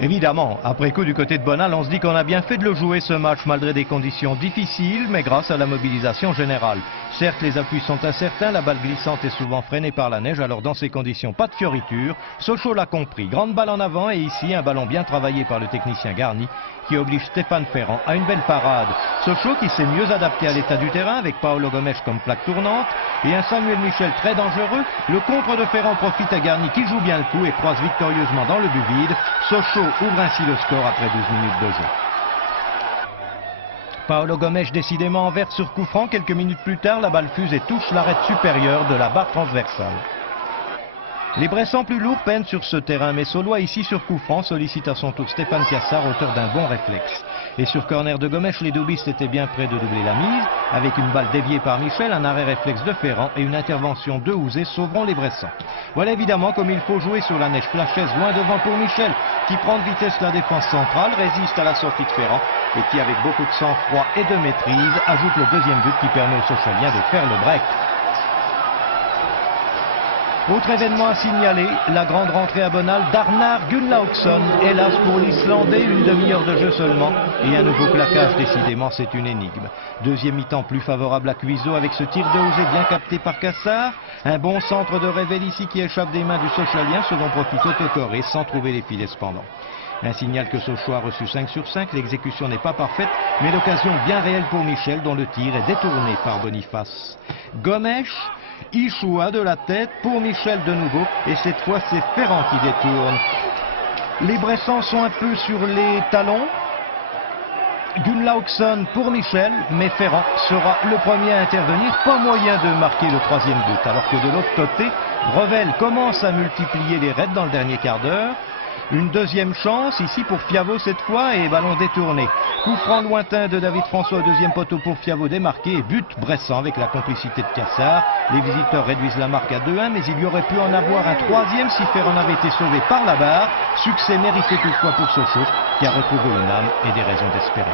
Évidemment, après coup du côté de Bonal, on se dit qu'on a bien fait de le jouer ce match malgré des conditions difficiles, mais grâce à la mobilisation générale. Certes, les appuis sont incertains, la balle glissante est souvent freinée par la neige, alors dans ces conditions, pas de fioriture. Sochaux l'a compris, grande balle en avant et ici un ballon bien travaillé par le technicien Garni qui oblige Stéphane Ferrand à une belle parade. Sochaux qui s'est mieux adapté à l'état du terrain avec Paolo Gomes comme plaque tournante et un Samuel Michel très dangereux. Le contre de Ferrand profite à Garni qui joue bien le coup et croise victorieusement dans le but vide. Sochaux ouvre ainsi le score après 12 minutes de jeu. Paolo Gomes décidément en vert sur coup franc. Quelques minutes plus tard, la balle fuse et touche l'arête supérieure de la barre transversale. Les Bressans plus lourds peinent sur ce terrain, mais Saulois ici sur coup franc sollicite à son tour Stéphane Cassard, auteur d'un bon réflexe. Et sur corner de Gomes, les doublistes étaient bien près de doubler la mise, avec une balle déviée par Michel, un arrêt réflexe de Ferrand et une intervention de Houzé sauveront les Bressans. Voilà évidemment comme il faut jouer sur la neige flashaise, loin devant pour Michel, qui prend de vitesse la défense centrale, résiste à la sortie de Ferrand et qui avec beaucoup de sang-froid et de maîtrise ajoute le deuxième but qui permet aux Sochaliens de faire le break. Autre événement à signaler, la grande rentrée à Bonal d'Arnar Gunnlaugsson. Hélas pour l'Islandais, une demi-heure de jeu seulement et un nouveau plaquage. Décidément, c'est une énigme. Deuxième mi-temps plus favorable à Cuiseau avec ce tir de Houzé bien capté par Cassard. Un bon centre de Revel ici qui échappe des mains du Sochalien, ce dont profite Autocoré sans trouver les filets cependant. Un signal que Sochaux a reçu 5 sur 5, l'exécution n'est pas parfaite, mais l'occasion bien réelle pour Michel dont le tir est détourné par Boniface. Gomes, Ichoua de la tête pour Michel de nouveau, et cette fois c'est Ferrand qui détourne. Les Bressans sont un peu sur les talons. Gunnlaugsson pour Michel, mais Ferrand sera le premier à intervenir. Pas moyen de marquer le troisième but, alors que de l'autre côté, Revel commence à multiplier les raids dans le dernier quart d'heure. Une deuxième chance ici pour Fiavot cette fois et ballon détourné. Coup franc lointain de David François au deuxième poteau pour Fiavot démarqué et but Bressan avec la complicité de Cassard. Les visiteurs réduisent la marque à 2-1 mais il y aurait pu en avoir un troisième si Ferrand avait été sauvé par la barre. Succès mérité toutefois pour Sochaux qui a retrouvé une âme et des raisons d'espérer.